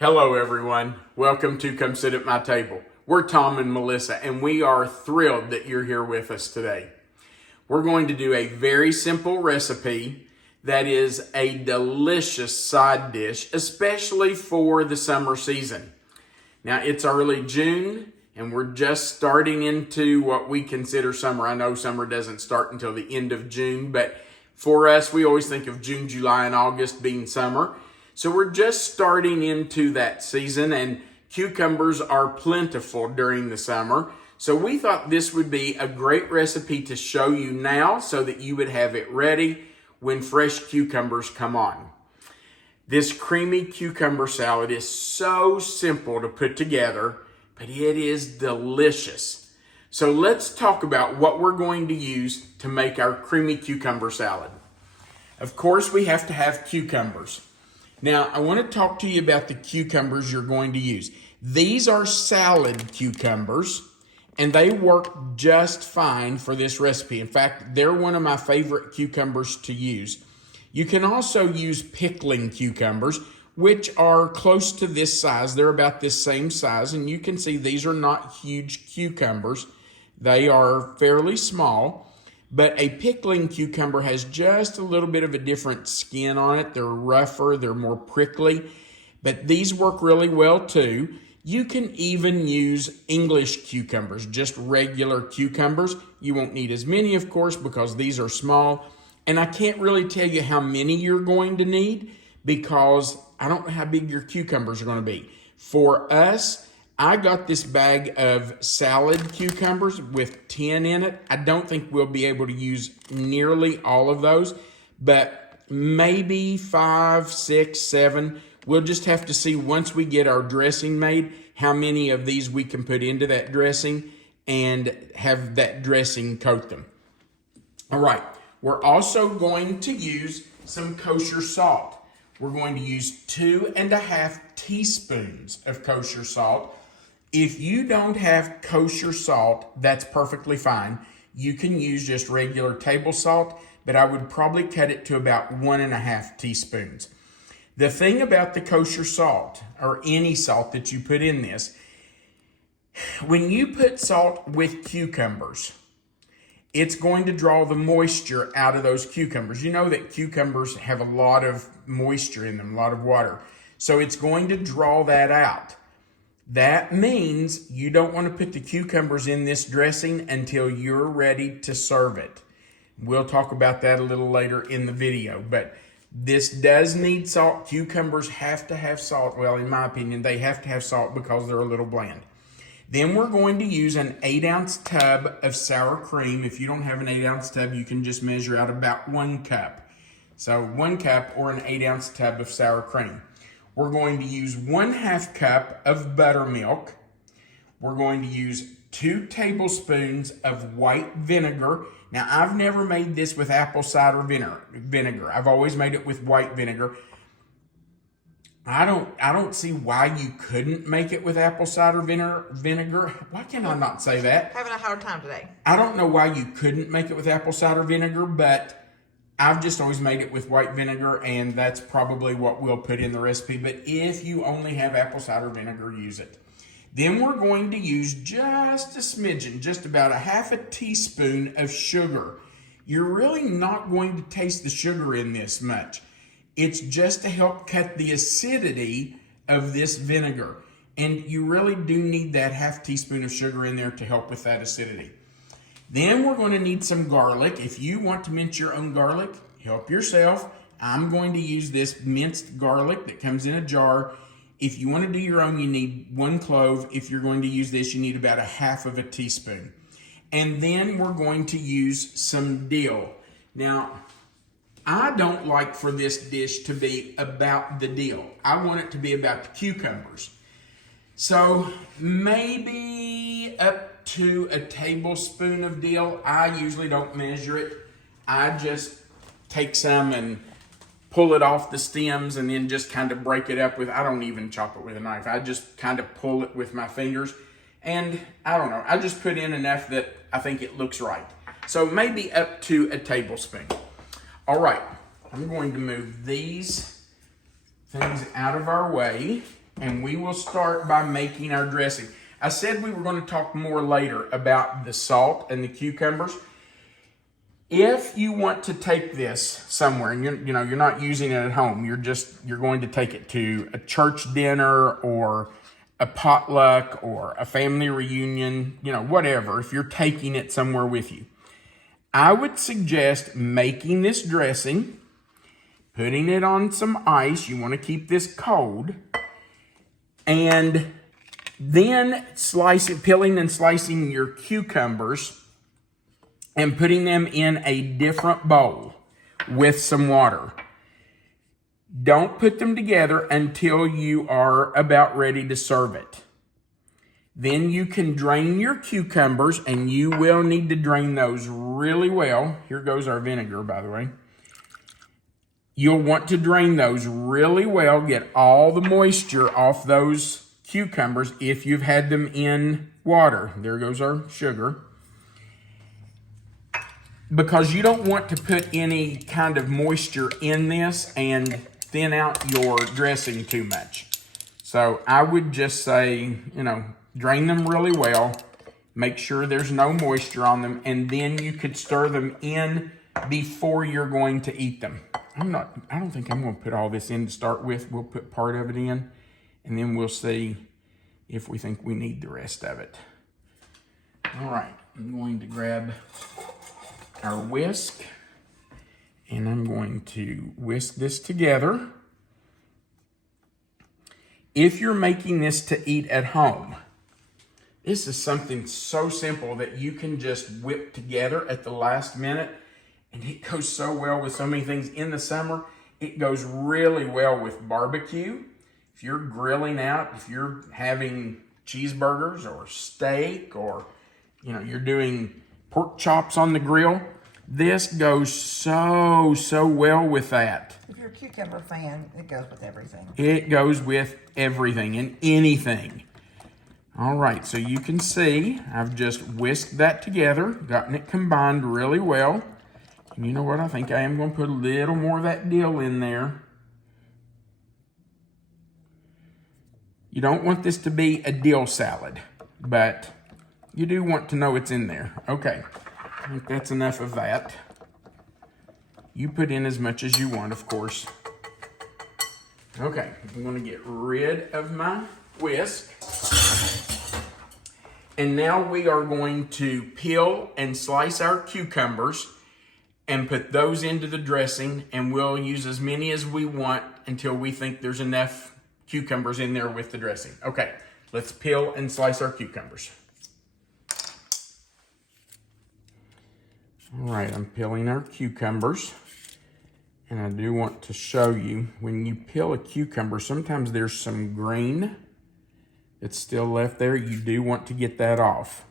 Hello everyone, welcome to Come Sit at My Table. We're Tom and Melissa and we are thrilled that you're here with us today. We're going to do a very simple recipe that is a delicious side dish, especially for the summer season. Now it's early June and we're just starting into what we consider summer. I know summer doesn't start until the end of June, but for us we always think of June, July, and August being summer. So we're just starting into that season and cucumbers are plentiful during the summer. So we thought this would be a great recipe to show you now so that you would have it ready when fresh cucumbers come on. This creamy cucumber salad is so simple to put together, but it is delicious. So let's talk about what we're going to use to make our creamy cucumber salad. Of course, we have to have cucumbers. Now, I want to talk to you about the cucumbers you're going to use. These are salad cucumbers, and they work just fine for this recipe. In fact, they're one of my favorite cucumbers to use. You can also use pickling cucumbers, which are close to this size. They're about this same size, and you can see these are not huge cucumbers. They are fairly small. But a pickling cucumber has just a little bit of a different skin on it. They're rougher, they're more prickly, but these work really well too. You can even use English cucumbers, just regular cucumbers. You won't need as many, of course, because these are small. And I can't really tell you how many you're going to need because I don't know how big your cucumbers are going to be. For us, I got this bag of salad cucumbers with 10 in it. I don't think we'll be able to use nearly all of those, but maybe 5, 6, 7. We'll just have to see once we get our dressing made, how many of these we can put into that dressing and have that dressing coat them. All right, we're also going to use some kosher salt. We're going to use 2.5 teaspoons of kosher salt. If you don't have kosher salt, that's perfectly fine. You can use just regular table salt, but I would probably cut it to about 1.5 teaspoons. The thing about the kosher salt, or any salt that you put in this, when you put salt with cucumbers, it's going to draw the moisture out of those cucumbers. You know that cucumbers have a lot of moisture in them, a lot of water. So it's going to draw that out. That means you don't want to put the cucumbers in this dressing until you're ready to serve it. We'll talk about that a little later in the video, but this does need salt. Cucumbers have to have salt. Well, in my opinion, they have to have salt because they're a little bland. Then we're going to use an 8-ounce tub of sour cream. If you don't have an 8-ounce tub, you can just measure out about 1 cup. So 1 cup or an 8-ounce tub of sour cream. We're going to use 1/2 cup of buttermilk. We're going to use 2 tablespoons of white vinegar. Now, I've never made this with apple cider vinegar. I've always made it with white vinegar. I don't see why you couldn't make it with apple cider vinegar. Why can I not say that? Having a hard time today. I don't know why you couldn't make it with apple cider vinegar, but I've just always made it with white vinegar, and that's probably what we'll put in the recipe. But if you only have apple cider vinegar, use it. Then we're going to use just a smidgen, just about 1/2 teaspoon of sugar. You're really not going to taste the sugar in this much. It's just to help cut the acidity of this vinegar. And you really do need that 1/2 teaspoon of sugar in there to help with that acidity. Then we're going to need some garlic. If you want to mince your own garlic, help yourself. I'm going to use this minced garlic that comes in a jar. If you want to do your own, you need 1 clove. If you're going to use this, you need about 1/2 teaspoon. And then we're going to use some dill. Now, I don't like for this dish to be about the dill. I want it to be about the cucumbers. So maybe up to a tablespoon of dill. I usually don't measure it. I just take some and pull it off the stems and then just kind of break it up with, I don't even chop it with a knife. I just kind of pull it with my fingers. And I don't know, I just put in enough that I think it looks right. So maybe up to a tablespoon. All right, I'm going to move these things out of our way. and we will start by making our dressing. I said we were going to talk more later about the salt and the cucumbers. If you want to take this somewhere and you're not using it at home, you're going to take it to a church dinner or a potluck or a family reunion, whatever, if you're taking it somewhere with you, I would suggest making this dressing, putting it on some ice. You want to keep this cold, and then peeling and slicing your cucumbers and putting them in a different bowl with some water. Don't put them together until you are about ready to serve it. Then you can drain your cucumbers, and you will need to drain those really well. Here goes our vinegar, by the way. You'll want to drain those really well, get all the moisture off those cucumbers if you've had them in water. There goes our sugar. Because you don't want to put any kind of moisture in this and thin out your dressing too much. So I would just say, drain them really well, make sure there's no moisture on them, and then you could stir them in before you're going to eat them. I don't think I'm going to put all this in to start with. We'll put part of it in, and then we'll see if we think we need the rest of it. All right, I'm going to grab our whisk, and I'm going to whisk this together. If you're making this to eat at home, this is something so simple that you can just whip together at the last minute, and it goes so well with so many things. In the summer, it goes really well with barbecue. If you're grilling out, if you're having cheeseburgers or steak, or you're doing pork chops on the grill, this goes so well with that. If you're a cucumber fan, it goes with everything. It goes with everything and anything. All right, so you can see I've just whisked that together, gotten it combined really well. And you know what? I think I am going to put a little more of that dill in there. You don't want this to be a dill salad, but you do want to know it's in there. Okay, I think that's enough of that. You put in as much as you want, of course. Okay, I'm going to get rid of my whisk. And now we are going to peel and slice our cucumbers and put those into the dressing, and we'll use as many as we want until we think there's enough cucumbers in there with the dressing. Okay, let's peel and slice our cucumbers. All right, I'm peeling our cucumbers, and I do want to show you, when you peel a cucumber, sometimes there's some green that's still left there. You do want to get that off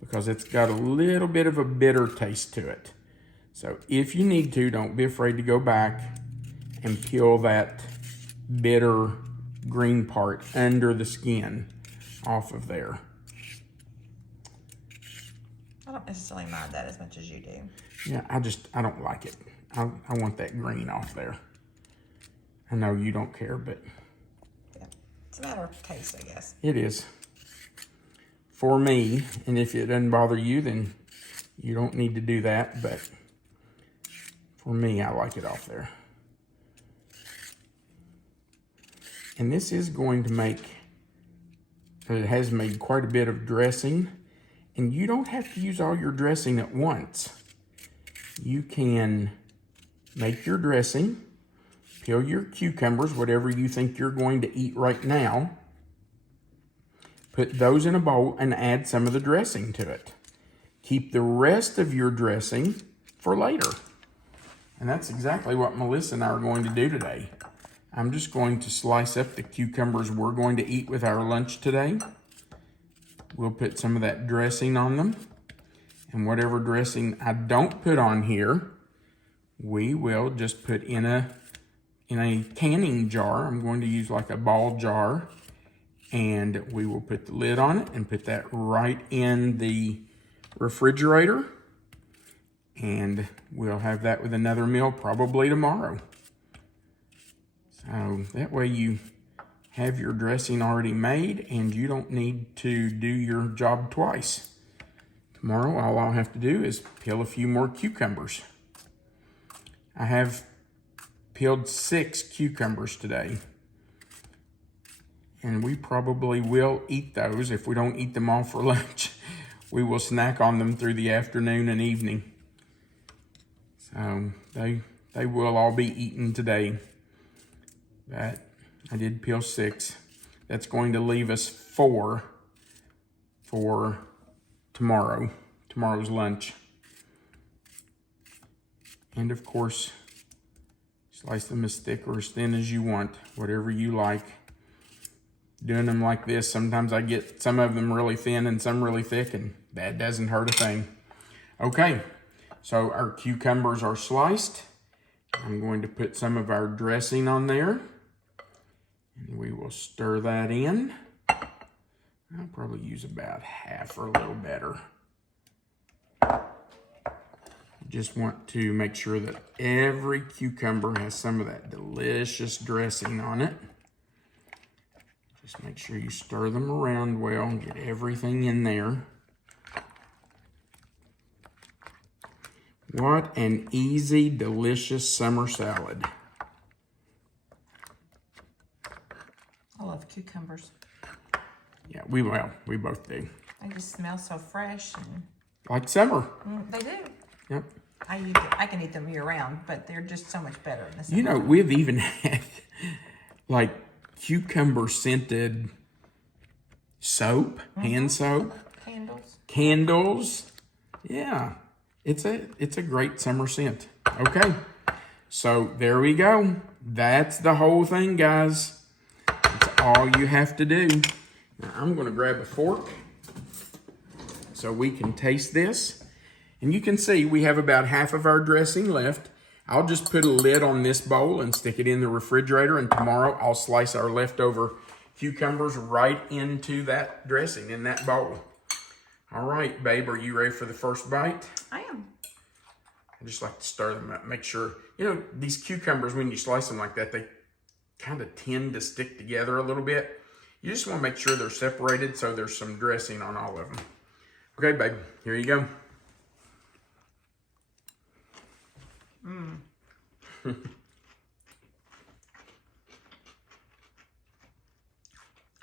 because it's got a little bit of a bitter taste to it. So if you need to, don't be afraid to go back and peel that bitter green part under the skin off of there. I don't necessarily mind that as much as you do. Yeah, I don't like it. I want that green off there. I know you don't care, but yeah, it's a matter of taste, I guess. It is. For me, and if it doesn't bother you, then you don't need to do that, but for me, I like it off there. And this is going to make, it has made quite a bit of dressing, and you don't have to use all your dressing at once. You can make your dressing, peel your cucumbers, whatever you think you're going to eat right now, put those in a bowl and add some of the dressing to it. Keep the rest of your dressing for later. And that's exactly what Melissa and I are going to do today. I'm just going to slice up the cucumbers we're going to eat with our lunch today. We'll put some of that dressing on them. And whatever dressing I don't put on here, we will just put in a canning jar. I'm going to use like a ball jar. And we will put the lid on it and put that right in the refrigerator. And we'll have that with another meal probably tomorrow. So that way you have your dressing already made, and you don't need to do your job twice. Tomorrow, all I'll have to do is peel a few more cucumbers. I have peeled 6 cucumbers today. And we probably will eat those. If we don't eat them all for lunch, we will snack on them through the afternoon and evening. So they will all be eaten today. But I did peel 6. That's going to leave us 4 for tomorrow's lunch. And of course, slice them as thick or as thin as you want, whatever you like. Doing them like this, sometimes I get some of them really thin and some really thick, and that doesn't hurt a thing. Okay, so our cucumbers are sliced. I'm going to put some of our dressing on there, and we will stir that in. I'll probably use about half or a little better. Just want to make sure that every cucumber has some of that delicious dressing on it. Just make sure you stir them around well and get everything in there. What an easy, delicious summer salad. I love cucumbers. Yeah, we both do. They just smell so fresh. And Like summer. they do. Yep. I can eat them year round, but they're just so much better in the summer. You know, we've even had like cucumber scented soap, hand soap, candles. Yeah, it's a great summer scent. Okay, so there we go. That's the whole thing, guys. That's all you have to do. Now I'm going to grab a fork so we can taste this. And you can see we have about half of our dressing left. I'll just put a lid on this bowl and stick it in the refrigerator, and tomorrow I'll slice our leftover cucumbers right into that dressing in that bowl. All right, babe, are you ready for the first bite? I am. I just like to stir them up, make sure, you know, these cucumbers, when you slice them like that, they kind of tend to stick together a little bit. You just want to make sure they're separated so there's some dressing on all of them. Okay, babe, here you go.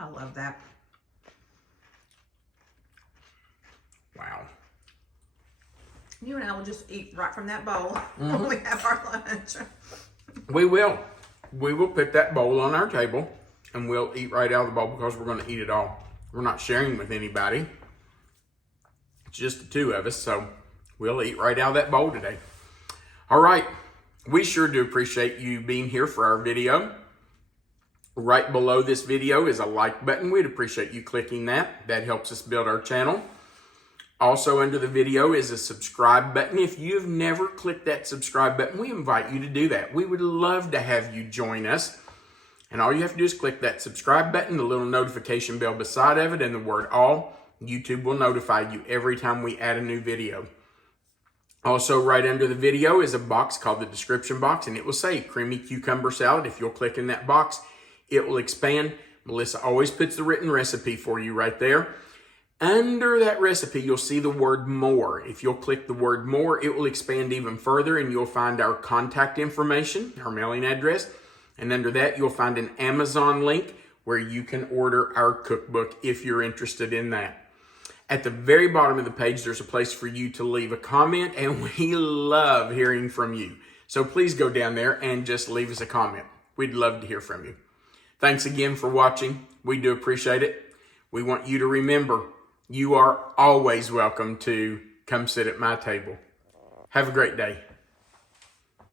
I love that. Wow. You and I will just eat right from that bowl when we have our lunch. We will. We will put that bowl on our table and we'll eat right out of the bowl because we're going to eat it all. We're not sharing with anybody. It's just the two of us, so we'll eat right out of that bowl today. All right. We sure do appreciate you being here for our video. Right below this video is a like button. We'd appreciate you clicking that. That helps us build our channel. Also under the video is a subscribe button. If you've never clicked that subscribe button, we invite you to do that. We would love to have you join us. And all you have to do is click that subscribe button, the little notification bell beside of it, and the word all. YouTube will notify you every time we add a new video. Also, right under the video is a box called the description box, and it will say creamy cucumber salad. If you'll click in that box, it will expand. Melissa always puts the written recipe for you right there. Under that recipe, you'll see the word more. If you'll click the word more, it will expand even further, and you'll find our contact information, our mailing address. And under that, you'll find an Amazon link where you can order our cookbook if you're interested in that. At the very bottom of the page, there's a place for you to leave a comment, and we love hearing from you. So please go down there and just leave us a comment. We'd love to hear from you. Thanks again for watching. We do appreciate it. We want you to remember, you are always welcome to come sit at my table. Have a great day.